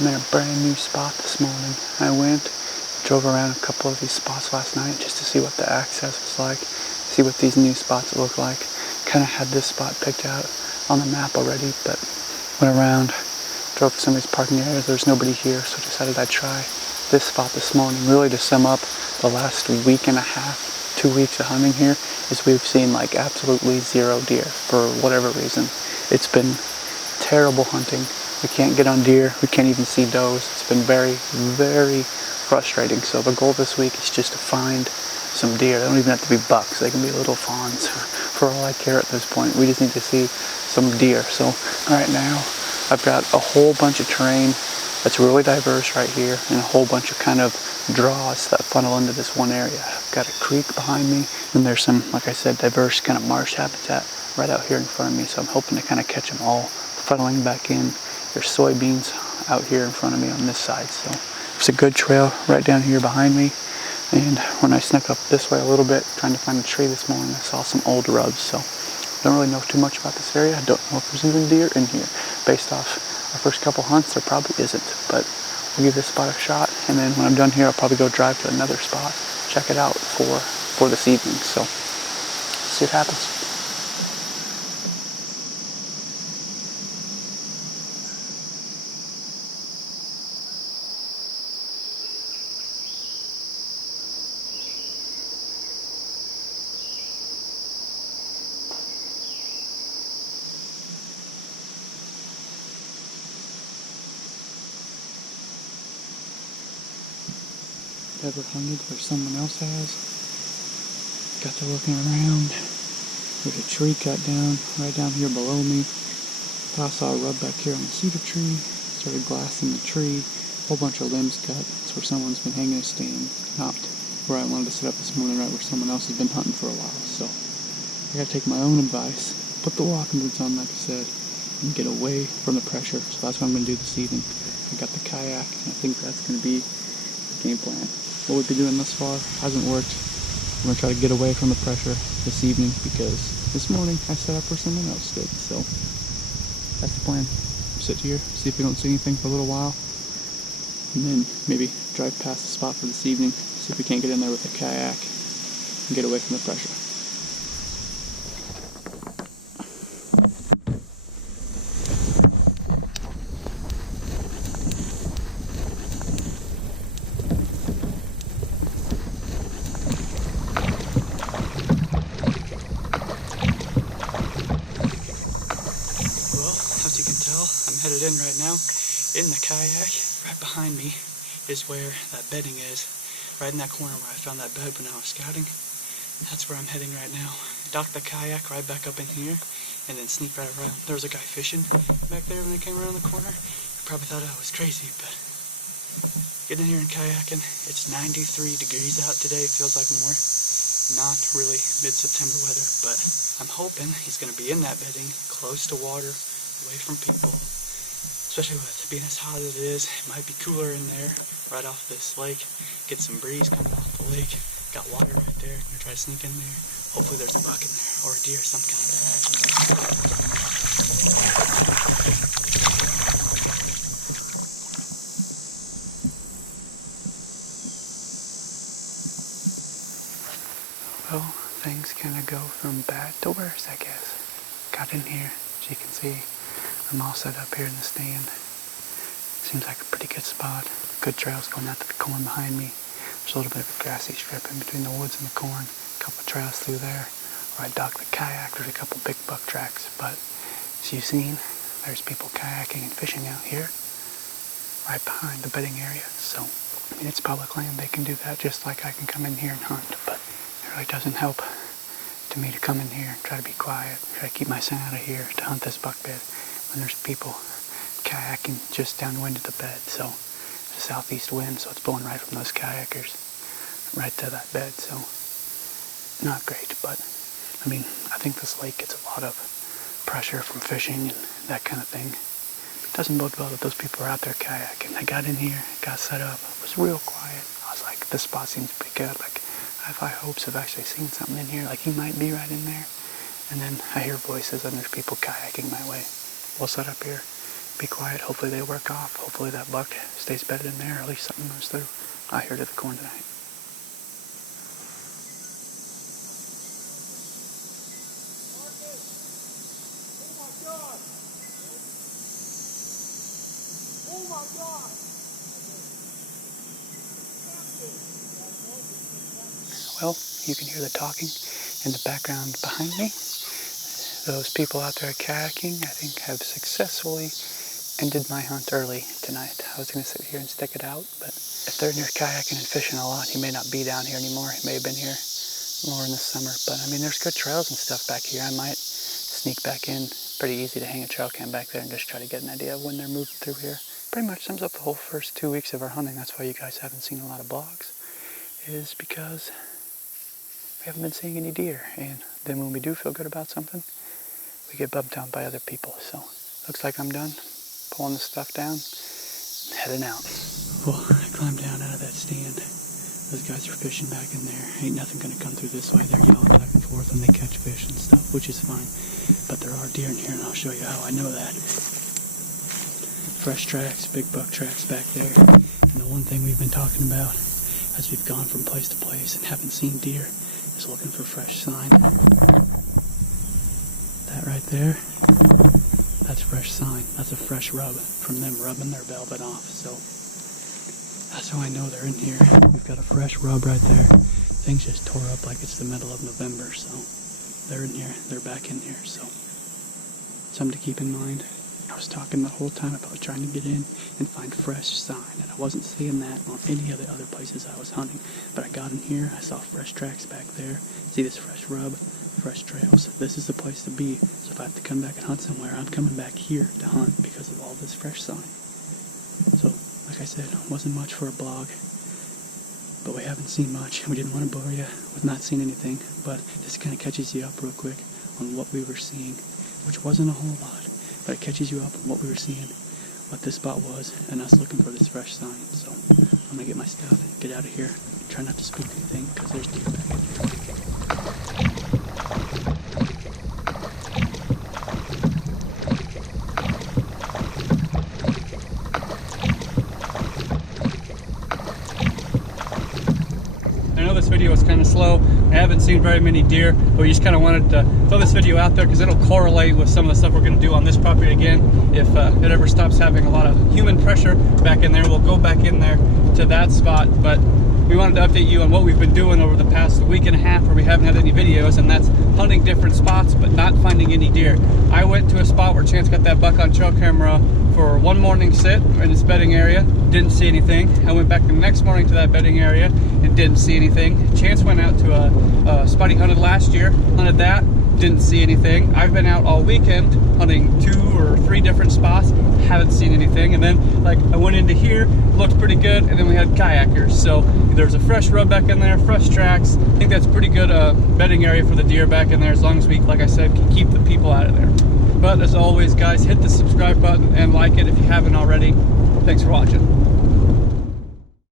I'm in a brand new spot this morning. I drove around a couple of these spots last night just to see what the access was like, see what these new spots look like. Kind of had this spot picked out on the map already, but went around, drove to some of these parking areas. There's nobody here, so decided I'd try this spot this morning. Really, to sum up the last week and a half, 2 weeks of hunting here, is we've seen like absolutely zero deer for whatever reason. It's been terrible hunting. We can't get on deer. We can't even see does. It's been very, very frustrating. So the goal this week is just to find some deer. They don't even have to be bucks. They can be little fawns. For all I care at this point, we just need to see some deer. So right now, I've got a whole bunch of terrain that's really diverse right here, and a whole bunch of kind of draws that funnel into this one area. I've got a creek behind me, and there's some, like I said, diverse kind of marsh habitat right out here in front of me. So I'm hoping to kind of catch them all funneling back in. There's soybeans out here in front of me on this side. So there's a good trail right down here behind me. And when I snuck up this way a little bit, trying to find a tree this morning, I saw some old rubs. So I don't really know too much about this area. I don't know if there's even deer in here. Based off our first couple hunts, there probably isn't. But we'll give this spot a shot. And then when I'm done here, I'll probably go drive to another spot, check it out for this evening. So see what happens. Ever hunted where someone else has? Got to looking around. There's a tree cut down right down here below me. I saw a rub back here on the cedar tree. Started glassing the tree. A whole bunch of limbs cut. That's where someone's been hanging a stand. Not where I wanted to sit up this morning, right where someone else has been hunting for a while. So I gotta take my own advice, put the walking boots on like I said, and get away from the pressure. So that's what I'm gonna do this evening. I got the kayak, and I think that's gonna be the game plan. What we've been doing thus far hasn't worked. I'm going to try to get away from the pressure this evening because this morning I set up where someone else did. So that's the plan. Sit here, see if we don't see anything for a little while, and then maybe drive past the spot for this evening, see if we can't get in there with a kayak and get away from the pressure. Headed in right now in the kayak. Right behind me is where that bedding is, right in that corner where I found that bed when I was scouting. That's where I'm heading right now. Dock the kayak right back up in here and then sneak right around. There was a guy fishing back there when I came around the corner. He probably thought I was crazy, but getting in here and kayaking. It's 93 degrees out today. It feels like more. Not really mid-September weather, but I'm hoping he's going to be in that bedding, close to water, away from people. Especially with being as hot as it is, it might be cooler in there, right off this lake. Get some breeze coming off the lake. Got water right there. I'm gonna try to sneak in there. Hopefully there's a buck in there, or a deer of some kind. Well, things kind of go from bad to worse, I guess. Got in here, as you can see. I'm all set up here in the stand. Seems like a pretty good spot. Good trails going out to the corn behind me. There's a little bit of a grassy strip in between the woods and the corn. A couple of trails through there. Where I dock the kayak, there's a couple big buck tracks. But as you've seen, there's people kayaking and fishing out here. Right behind the bedding area. So, I mean, it's public land. They can do that just like I can come in here and hunt. But it really doesn't help to me to come in here and try to be quiet. Try to keep my son out of here to hunt this buck bed. When there's people kayaking just downwind of the bed. So it's a southeast wind, so it's blowing right from those kayakers right to that bed. So not great, but I mean, I think this lake gets a lot of pressure from fishing and that kind of thing. It doesn't bode well that those people are out there kayaking. I got in here, got set up, it was real quiet. I was like, this spot seems pretty good. Like, I have high hopes of actually seeing something in here. Like, he might be right in there. And then I hear voices and there's people kayaking my way. We'll set up here, be quiet. Hopefully they work off. Hopefully that buck stays bedded in there, or at least something moves through. Out here to the corn tonight. Well, you can hear the talking in the background behind me. Those people out there kayaking, I think, have successfully ended my hunt early tonight. I was going to sit here and stick it out, but if they're near kayaking and fishing a lot, he may not be down here anymore. He may have been here more in the summer, but I mean, there's good trails and stuff back here. I might sneak back in. Pretty easy to hang a trail cam back there and just try to get an idea of when they're moving through here. Pretty much sums up the whole first 2 weeks of our hunting. That's why you guys haven't seen a lot of blogs, is because we haven't been seeing any deer. And then when we do feel good about something, we get bumped down by other people. So looks like I'm done pulling the stuff down, heading out. Well, I climbed down out of that stand. Those guys are fishing back in there. Ain't nothing gonna come through this way. They're yelling back and forth when they catch fish and stuff, which is fine. But there are deer in here, and I'll show you how I know that. Fresh tracks, big buck tracks back there. And the one thing we've been talking about as we've gone from place to place and haven't seen deer is looking for fresh sign. That right there, that's fresh sign. That's a fresh rub from them rubbing their velvet off. So that's how I know they're in here. We've got a fresh rub right there. Things just tore up like it's the middle of November. So they're in here. They're back in here. So something to keep in mind. I was talking the whole time about trying to get in and find fresh sign, and I wasn't seeing that on any of the other places I was hunting. But I got in here, I saw fresh tracks back there. See this fresh rub, fresh trails. This is the place to be. So if I have to come back and hunt somewhere, I'm coming back here to hunt because of all this fresh sign. So, like I said, it wasn't much for a blog, but we haven't seen much. We didn't want to bore you with not seeing anything, but this kind of catches you up real quick on what we were seeing, which wasn't a whole lot. But it catches you up on what we were seeing, what this spot was, and us looking for this fresh sign. So I'm going to get my stuff and get out of here. Try not to spook anything, because there's deer back in here. I know this video is kind of slow. I haven't seen very many deer, but we just kind of wanted to throw this video out there because it'll correlate with some of the stuff we're going to do on this property again. If it ever stops having a lot of human pressure back in there, we'll go back in there to that spot. But we wanted to update you on what we've been doing over the past week and a half where we haven't had any videos, and that's hunting different spots but not finding any deer. I went to a spot where Chance got that buck on trail camera for one morning sit in this bedding area, didn't see anything. I went back the next morning to that bedding area and didn't see anything. Chance went out to a spot he hunted last year, hunted that, didn't see anything. I've been out all weekend hunting 2 or 3 different spots, haven't seen anything. And then like I went into here, looked pretty good, and then we had kayakers. So there's a fresh rub back in there, fresh tracks. I think that's pretty good bedding area for the deer back in there, as long as we, like I said, can keep the people out of there. But as always, guys, hit the subscribe button and like it if you haven't already. Thanks for watching.